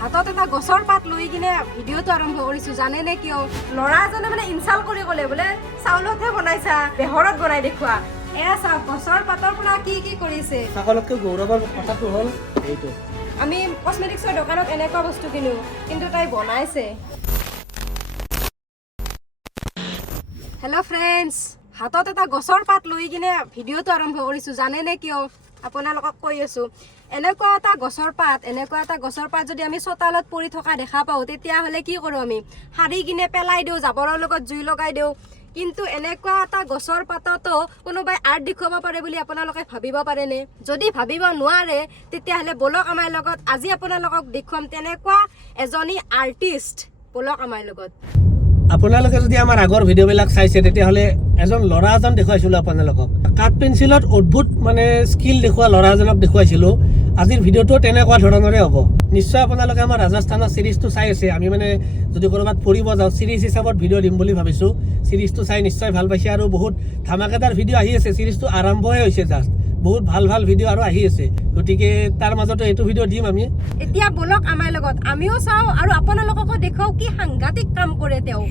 হাতত এটা গছৰ পাত লৈ কিনে ভিডিঅ'টো আৰম্ভ কৰিছো জানেনে কিয় ল'ৰা এজনে মানে ইনচাল্ট কৰি ক'লে বোলে চাউলতহে বনাইছা বেহৰত বনাই দেখুৱা এয়া চাওক গছৰ পাতৰ পৰা কি কি কৰিছে সকলোতকৈ গৌৰৱৰ কথাটো হ'ল এইটো আমি কসমেটিক্সৰ দোকানত এনেকুৱা বস্তু কিনো কিন্তু তাই বনাইছে হেল্ল' ফ্ৰেণ্ডছ হাতত এটা গছৰ পাত লৈ কিনে ভিডিঅ'টো আৰম্ভ কৰিছো জানেনে কিয় আপোনালোকক কৈ আছো এনেকুৱা এটা গছৰ পাত যদি আমি চোতালত পৰি থকা দেখা পাওঁ তেতিয়াহ'লে কি কৰোঁ আমি সাৰি কিনে পেলাই দিওঁ জাবৰৰ লগত জুই লগাই দিওঁ কিন্তু এনেকুৱা এটা গছৰ পাততো কোনোবাই আৰ্ট দেখুৱাব পাৰে বুলি আপোনালোকে ভাবিব পাৰেনে যদি ভাবিব নোৱাৰে তেতিয়াহ'লে বলক আমাৰ লগত আজি আপোনালোকক দেখুৱাম তেনেকুৱা এজনী আৰ্টিষ্ট বলক আমাৰ লগত আপোনালোকে যদি আমাৰ আগৰ ভিডিঅ'বিলাক চাইছে তেতিয়াহ'লে এজন ল'ৰা এজন দেখুৱাইছিলোঁ আপোনালোকক কাঠ পেঞ্চিলত অদ্ভুত মানে স্কিল দেখুওৱা ল'ৰা এজনক দেখুৱাইছিলোঁ আজিৰ ভিডিঅ'টো তেনেকুৱা ধৰণৰে হ'ব নিশ্চয় আপোনালোকে আমাৰ ৰাজস্থানৰ চিৰিজটো চাই আছে আমি মানে যদি ক'ৰবাত ফুৰিব যাওঁ চিৰিজ হিচাপত ভিডিঅ' দিম বুলি ভাবিছোঁ চিৰিজটো চাই নিশ্চয় ভাল পাইছে আৰু বহুত ধামাকেদাৰ ভিডিঅ' আহি আছে চিৰিজটো আৰম্ভহে হৈছে জাষ্ট বহুত ভাল ভাল ভিডিঅ' আৰু আহি আছে গতিকে তাৰ মাজতে এইটো ভিডিঅ' দিম আমি এতিয়া বলক আমাৰ লগত আমিও চাওঁ আৰু আপোনালোককো দেখুৱাও কি সাংঘাতিক কাম কৰে তেওঁ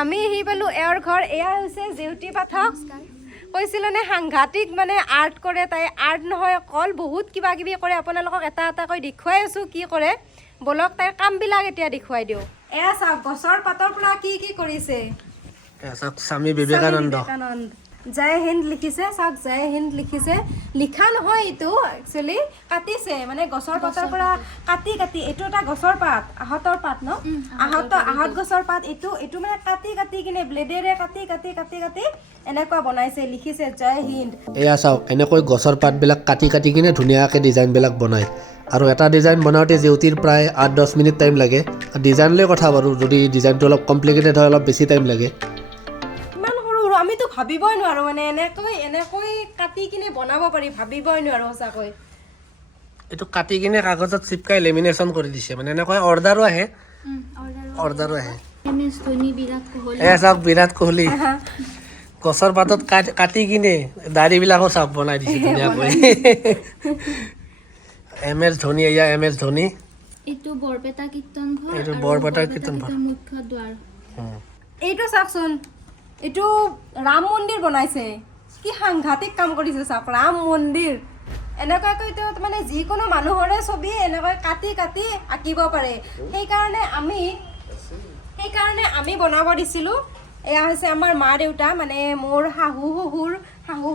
আমি আহি পালো এওঁৰ ঘৰ এয়া হৈছে জেউতি পাঠক কৈছিল নে সাংঘাতিক মানে আৰ্ট কৰে তাই আৰ্ট নহয় অকল বহুত কিবা কিবি কৰে আপোনালোকক এটা এটাকৈ দেখুৱাই আছো কি কৰে বলক তাইৰ কামবিলাক এতিয়া দেখুৱাই দিওঁ এয়া চাওক গছৰ পাতৰ পৰা কি কি কৰিছে স্বামী বিবেকানন্দ জয় হিন্দ লিখিছে চাওক জয় হিন্দ লিখিছে লিখা নহয় এইটো একচুৱেলি কাটিছে মানে গছৰ পাতৰ পৰা কাটি কাটি এইটো এটা গছৰ পাত আহতৰ পাত ন আহত গছৰ পাত এইটো মানে কাটি কিনে ব্লেডেৰে কাটি এনেকুৱা বনাইছে লিখিছে জয় হিন্দ এয়া চাওক এনেকৈ গছৰ পাতবিলাক কাটি কিনে ধুনীয়াকৈ ডিজাইনবিলাক বনায় আৰু এটা ডিজাইন বনাওঁতে জেউতিৰ প্ৰায় 8-10 মিনিট টাইম লাগে ডিজাইনলৈ কথা বাৰু যদি ডিজাইনটো অলপ কমপ্লিকেটেড হয় অলপ বেছি টাইম লাগে আমিতো ভাবিবই নোৱাৰো মানে এনেকৈ কাটি কিনে বনাব পাৰি ভাবিবই নোৱাৰো সঁচাকৈ এইটো কাটি কিনে কাগজত চিপকাই লেমিনেশ্যন কৰি দিছে মানে এনেকৈ অৰ্ডাৰো আহে এয়া চাওক বিৰাট কোহলি গছৰ পাতত কাটি কিনে দাড়িবিলাকো চাওক বনাই দিছে ধুনীয়াকৈ MS ধোনী এয়া MS ধোনী এইটো বৰপেটা কীৰ্তন ঘৰ এইটো বৰপেটা কীৰ্তন ঘৰ মুখ্য দ্বাৰ এইটো চাওকচোন এইটো ৰাম মন্দিৰ বনাইছে কি সাংঘাতিক কাম কৰিছে চাওক ৰাম মন্দিৰ এনেকুৱাকৈ তেওঁ মানে যিকোনো মানুহৰে ছবি এনেকৈ কাটি আঁকিব পাৰে সেইকাৰণে আমি বনাব দিছিলোঁ এয়া হৈছে আমাৰ মা দেউতা মানে মোৰ শাহু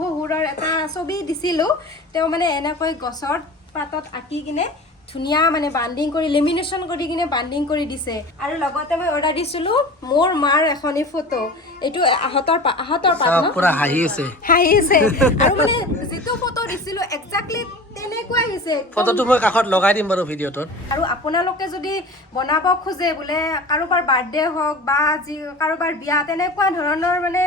শহুৰৰ এটা ছবি দিছিলোঁ তেওঁ মানে এনেকৈ গছৰ পাতত আঁকি কিনে ধুনীয়া মানে বান্ডিং কৰি লেমিনেশ্যন কৰি কিনে বান্ডিং কৰি দিছে আৰু লগতে মই অৰ্ডাৰ দিছিলোঁ মোৰ মাৰ এখনি ফটো এইটো আহতৰ পাত ন পুৰা হাঁহি আছে আৰু মানে যিটো ফটো দিছিলোঁ একজাক্টলি তেনেকুৱা আহিছে ফটোটো মই কাষত লগাই দিম বাৰু ভিডিঅ'টোত আৰু আপোনালোকে যদি বনাব খোজে বোলে কাৰোবাৰ বাৰ্থডে হওক বা কাৰোবাৰ বিয়া তেনেকুৱা ধৰণৰ মানে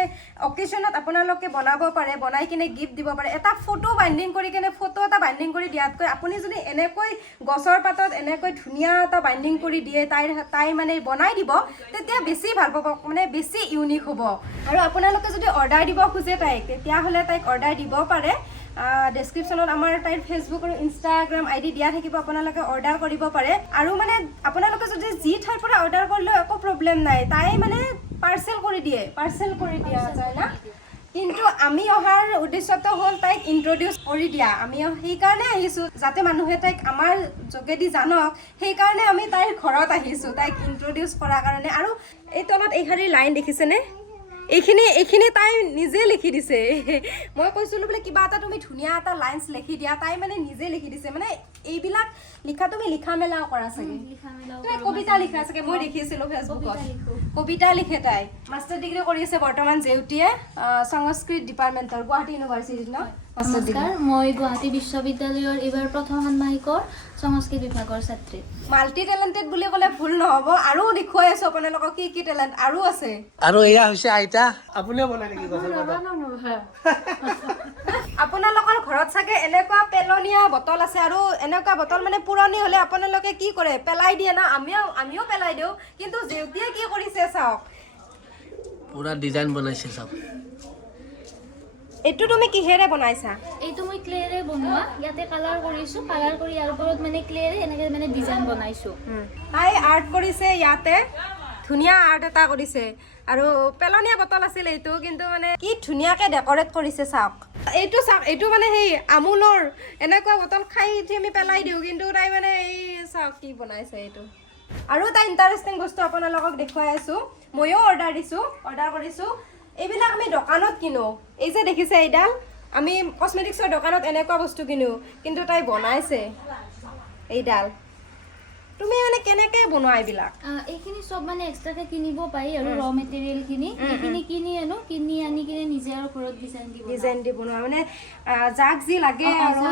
অকেশ্যনত আপোনালোকে বনাব পাৰে বনাই কিনে গিফ্ট দিব পাৰে এটা ফটো বাইণ্ডিং কৰি কিনে ফটো এটা বাইণ্ডিং কৰি দিয়াতকৈ আপুনি যদি এনেকৈ গছৰ পাতত এনেকৈ ধুনীয়া এটা বাইণ্ডিং কৰি দিয়ে তাই মানে বনাই দিব তেতিয়া বেছি ভাল পাব মানে বেছি ইউনিক হ'ব আৰু আপোনালোকে যদি অৰ্ডাৰ দিব খোজে তাইক তেতিয়াহ'লে তাইক অৰ্ডাৰ দিব পাৰে ডেছক্ৰিপশ্যনত আমাৰ তাইৰ ফেচবুক আৰু ইনষ্টাগ্ৰাম ID দিয়া থাকিব আপোনালোকে অৰ্ডাৰ কৰিব পাৰে আৰু মানে আপোনালোকে যদি যি ঠাইৰ পৰা অৰ্ডাৰ কৰিলেও একো প্ৰব্লেম নাই তাই মানে পাৰ্চেল কৰি দিয়া যায় না কিন্তু আমি অহাৰ উদ্দেশ্যটো হ'ল তাইক ইন্ট্ৰডিউচ কৰি দিয়া আমি সেইকাৰণে আহিছোঁ যাতে মানুহে তাইক আমাৰ যোগেদি জানক সেইকাৰণে আমি তাইৰ ঘৰত আহিছোঁ তাইক ইন্ট্ৰডিউচ কৰাৰ কাৰণে আৰু এই তলত এইখানি লাইন দেখিছেনে এইখিনি তাই নিজে লিখি দিছে মই কৈছিলোঁ বোলে কিবা এটা তুমি ধুনীয়া এটা লাইনছ লিখি দিয়া তাই মানে নিজে লিখি দিছে মানে এইবিলাক লিখা তুমি লিখা মেলাও কৰা চাগে তাই কবিতা লিখা চাগে মই দেখিছিলোঁ ফেচবুকত কবিতা লিখে তাই মাষ্টাৰ ডিগ্ৰী কৰি আছে বৰ্তমান জেউতিয়ে সংস্কৃত ডিপাৰ্টমেণ্টৰ গুৱাহাটী ইউনিভাৰ্চিটিত ন নমস্কাৰ মই গুৱাহাটী বিশ্ববিদ্যালয়ৰ এইবাৰ প্ৰথম ষান্মাসিকৰ সংস্কৃত বিভাগৰ ছাত্ৰী মাল্টি টেলেণ্টেড বুলি ক'লে ভুল নহ'ব আৰু দেখুৱাই আছোঁ আপোনালোকক কি টেলেণ্ট আৰু আছে আৰু এয়া হৈছে আইতা আপুনিও বনাই নেকি গছৰ পাতত আপোনালোকৰ ঘৰত চাগে এনেকুৱা পেলনীয়া বটল আছে আৰু এনেকুৱা বটল মানে পুৰণি হ'লে আপোনালোকে কি কৰে পেলাই দিয়ে না আমিও পেলাই দিওঁ কিন্তু জেউতিয়ে কি কৰিছে চাওক পুৰা ডিজাইন বনাইছে চাওক এইটো তুমি কিহেৰে বনাইছা এইটো মই ক্লেৰে বনোৱা ইয়াতে কালাৰ কৰিছোঁ কালাৰ কৰি ইয়াৰ ওপৰত মানে ক্লেৰে এনেকৈ মানে ডিজাইন বনাইছোঁ তাই আৰ্ট কৰিছে ইয়াতে ধুনীয়া আৰ্ট এটা কৰিছে আৰু পেলনীয়া বটল আছিল এইটো কিন্তু মানে কি ধুনীয়াকৈ ডেকৰেট কৰিছে চাওক এইটো মানে সেই আমুলৰ এনেকুৱা বটল খাই উঠি আমি পেলাই দিওঁ কিন্তু তাই মানে এই চাওক কি বনাইছে এইটো আৰু এটা ইণ্টাৰেষ্টিং বস্তু আপোনালোকক দেখুৱাই আছোঁ ময়ো অৰ্ডাৰ কৰিছোঁ এইবিলাক আমি দোকানত কিনো এই যে দেখিছে এইডাল আমি কসমেটিক্সৰ দোকানত এনেকুৱা বস্তু কিনো কিন্তু তাই বনাইছে এইডাল তুমি মানে কেনেকৈ বনোৱা এইবিলাক এইখিনি চব মানে এক্সট্ৰাকৈ কিনিব পাৰি আৰু ৰ মেটেৰিয়েলখিনি এইখিনি কিনি আনি কিনে নিজে আৰু ঘৰত ডিজাইন দি বনোৱা মানে যাক যি লাগে আৰু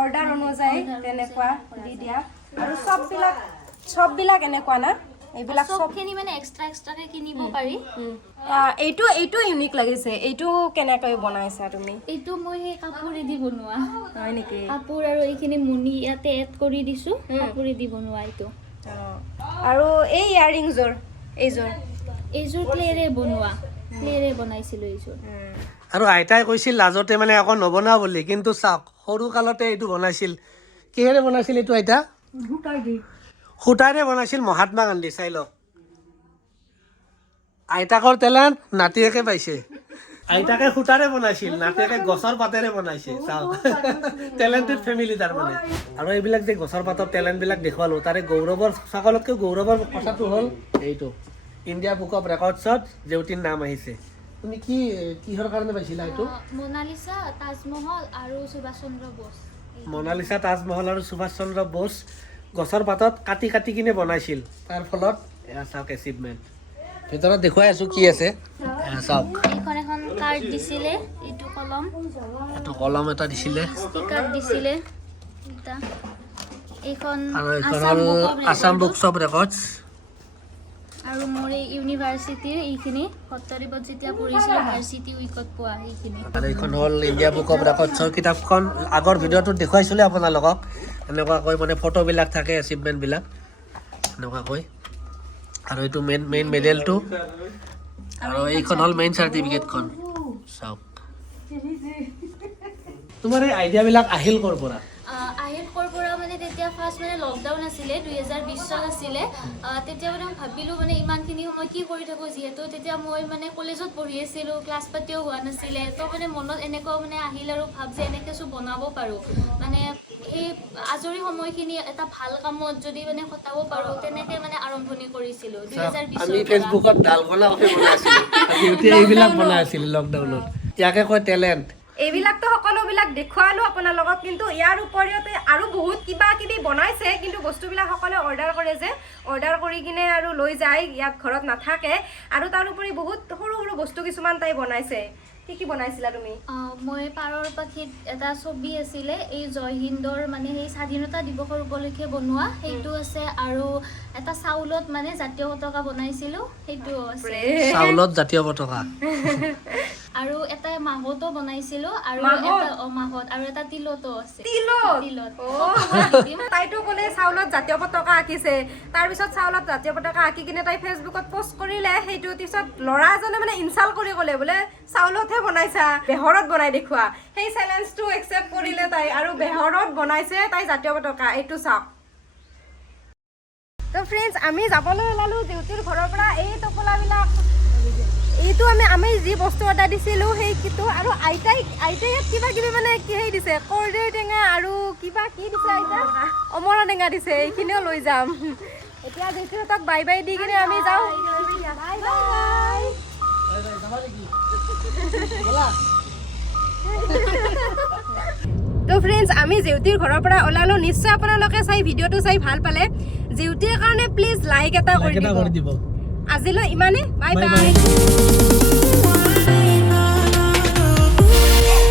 অৰ্ডাৰ অনুযায়ী তেনেকুৱা দি দিয়া আৰু চববিলাক এনেকুৱা না এইবিলাক চবখিনি মানে এক্সট্ৰাকৈ কিনিব পাৰি এইটো ইউনিক লাগিছে এইটো কেনেকৈ বনাইছা তুমি এইটো মই সেই কাপোৰেদি বনোৱা হয় নেকি কাপোৰ আৰু এইখিনি মুনি ইয়াতে এড কৰি দিছোঁ কাপোৰেদি বনোৱা এইটো আৰু এই ইয়াৰিংযোৰ এইযোৰ ক্লেৰে বনাইছিলোঁ এইযোৰ আৰু আইতাই কৈছিল লাজতে মানে আকৌ নবনাও বুলি কিন্তু চাওক সৰু কালতে এইটো বনাইছিল কিহেৰে বনাইছিল এইটো আইতা সূতাৰে বনাইছিল মহাত্মা গান্ধী চাই লওক আইতাকৰ টেলেণ্ট নাতিয়েকে পাইছে আইতাকে সূতাৰে বনাইছিল নাতিয়েকে গছৰ পাতেৰে বনাইছে চাওক টেলেণ্টেড ফেমিলি তাৰমানে আৰু এইবিলাক যে গছৰ পাতৰ টেলেণ্টবিলাক দেখুৱালোঁ তাৰে সকলোতকৈ গৌৰৱৰ কথাটো হ'ল এইটো ইণ্ডিয়া বুক অফ ৰেকৰ্ডছত জেউতীৰ নাম আহিছে তুমি কিহৰ কাৰণে পাইছিলা এইটো মনালিছা তাজমহল আৰু সুভাষ চন্দ্ৰ বোস গছৰ পাতত কাটি কিনে বনাইছিল তাৰ ফলত এয়া চাওক এচিভমেণ্ট ভিতৰত দেখুৱাই আছোঁ কি আছে চাওক এইখন এখন কাৰ্ড দিছিলে এইটো কলম এটা দিছিলে ষ্টিকাৰ দিছিলে এইখন আৰু এইখন হ'ল আছাম বুকছ অফ ৰেকৰ্ডছ আৰু মোৰ এই ইউনিভাৰ্চিটিৰ এইখিনি সত্তৰীবত যেতিয়া পঢ়িছিলোঁ ভাৰ্চিটি উইকত পোৱা সেইখিনি আৰু এইখন হ'ল ইণ্ডিয়া বুক অফ ৰেকৰ্ডছৰ কিতাপখন আগৰ ভিডিঅ'টোত দেখুৱাইছিলোঁ আপোনালোকক এনেকুৱাকৈ মানে ফটোবিলাক থাকে এচিভমেণ্টবিলাক এনেকুৱাকৈ আৰু এইটো মেইন মেডেলটো আৰু এইখন হ'ল মেইন চাৰ্টিফিকেটখন চাওক তোমাৰ এই আইডিয়াবিলাক আহিল ক'ৰ পৰা মানে তেতিয়া ফাৰ্ষ্ট মানে লকডাউন আছিলে 2020 চন আছিলে তেতিয়া মানে ভাবিলোঁ মানে ইমানখিনি সময় কি কৰি থাকোঁ যিহেতু তেতিয়া মই মানে কলেজত পঢ়ি আছিলোঁ ক্লাছ পাতিও হোৱা নাছিলে তো মানে মনত এনেকুৱা মানে আহিল আৰু ভাব যে এনেকৈ চব বনাব পাৰোঁ মানে এই আজৰি সময়খিনি এটা ভাল কামত যদি মানে কটাব পাৰোঁ তেনেকৈ মানে আৰম্ভণি কৰিছিলোঁ 2020 আমি ফেচবুকত ডালগোনা এইবিলাক বনাই আছিলোঁ লকডাউনত ইয়াকে কয় টেলেণ্ট এইবিলাকতো সকলোবিলাক দেখুৱালোঁ আপোনালোকক কিন্তু ইয়াৰ উপৰিও আৰু বহুত কিবা কিবি বনাইছে কিন্তু বস্তুবিলাক সকলোৱে অৰ্ডাৰ কৰে যে অৰ্ডাৰ কৰি কিনে আৰু লৈ যায় ইয়াত ঘৰত নাথাকে আৰু তাৰোপৰি বহুত সৰু সৰু বস্তু কিছুমান তাই বনাইছে কি বনাইছিলা তুমি মই পাৰৰ পাখিত এটা ছবি আছিলে এই জয় হিন্দৰ মানে সেই স্বাধীনতা দিৱসৰ উপলক্ষে বনোৱা সেইটো আছে আৰু এটা চাউলত মানে জাতীয় পতাকা বনাইছিলোঁ সেইটো আছে চাউলত জাতীয় পতাকা আৰু এটা মাহতো বনাইছিলোঁ আৰু মাহত আৰু এটা তিলতো আছে তাইতো ক'লে চাউলত জাতীয় পতাকা আঁকিছে তাৰপিছত চাউলত জাতীয় পতাকা আঁকি কিনে তাই ফেচবুকত পোষ্ট কৰিলে সেইটো পিছত ল'ৰা এজনে মানে ইনচাল্ট কৰি ক'লে বোলে চাউলতহে বনাইছা বেহৰত বনাই দেখুওৱা সেই চেলেঞ্জটো একচেপ্ট কৰিলে তাই আৰু বেহৰত বনাইছে তাই জাতীয় পতাকা এইটো চাওক তো ফ্ৰেণ্ডছ আমি যাবলৈ ওলালোঁ জেউতীৰ ঘৰৰ পৰা এই টোপোলাবিলাক এইটো আমি যি বস্তু অৰ্ডাৰ দিছিলোঁ সেইটো আৰু আইতাই কিবা কিবি মানে সেই দিছে কৰ্দৈ টেঙা আৰু কিবা কি দিছে আইতা অমৰা টেঙা দিছে এইখিনিও লৈ যাম এতিয়া জেউতীহঁতক বাই বাই দি কিনে আমি যাওঁ বাই বাই তো ফ্ৰেণ্ডছ আমি জেউতীৰ ঘৰৰ পৰা ওলালোঁ নিশ্চয় আপোনালোকে ভিডিঅ'টো চাই ভাল পালে জেউতীৰ কাৰণে প্লিজ লাইক এটা কৰি দিব আজিলৈ ইমানে বাই বাই